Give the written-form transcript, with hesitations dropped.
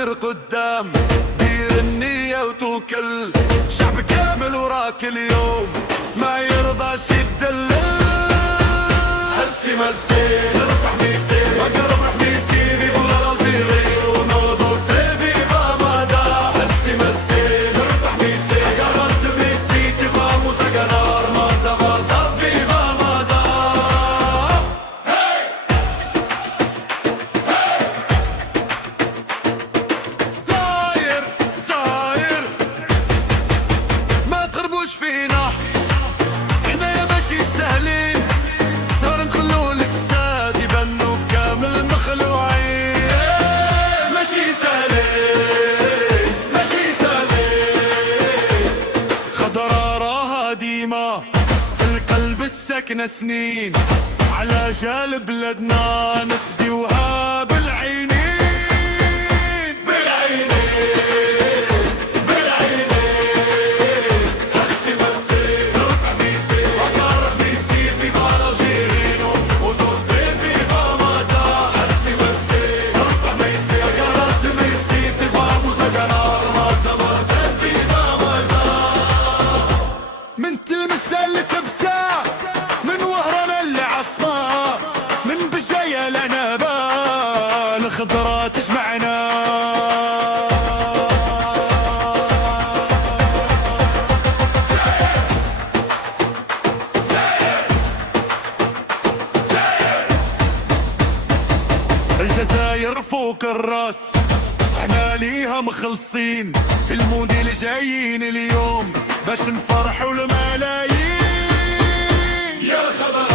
سير قدام، دير النية وتوكل، شعب كامل وراك اليوم ما يرضاش يتدلل. هسي مسي نربح ميسي وقرب رح ميسي في بولا رازيري ونودوس تريفي فامازا. هسي مسي نربح ميسي قربت ميسي تفامو سكنار مازا مازا في فامازا. طاير طاير ما تغربوش فينا، احنا يا ماشي سهلين، نهار نخلو الاستاد يبنو كامل مخلوعين. ماشي سهلين ماشي سهلين، خضرا راها ديما في القلب الساكنة سنين، على جال بلادنا نفديوها بالعينين بالعينين بالعينين. هسي مسي نربح ميسي وقارف ميسي في فالجيرينو ودوس في فامازا. هسي مسي نربح ميسي وقارف ميسي تفامو سكنار مازا مازا في فامازا. من تلمس اللي تبسا، من وهران اللي عصفا، من بجاية لعنبة الخضرا تجمعنا. الجزائر فوق الراس، احنا ليها مخلصين، في الموديل جايين اليوم باش نفرحوا الملايين. يا خبر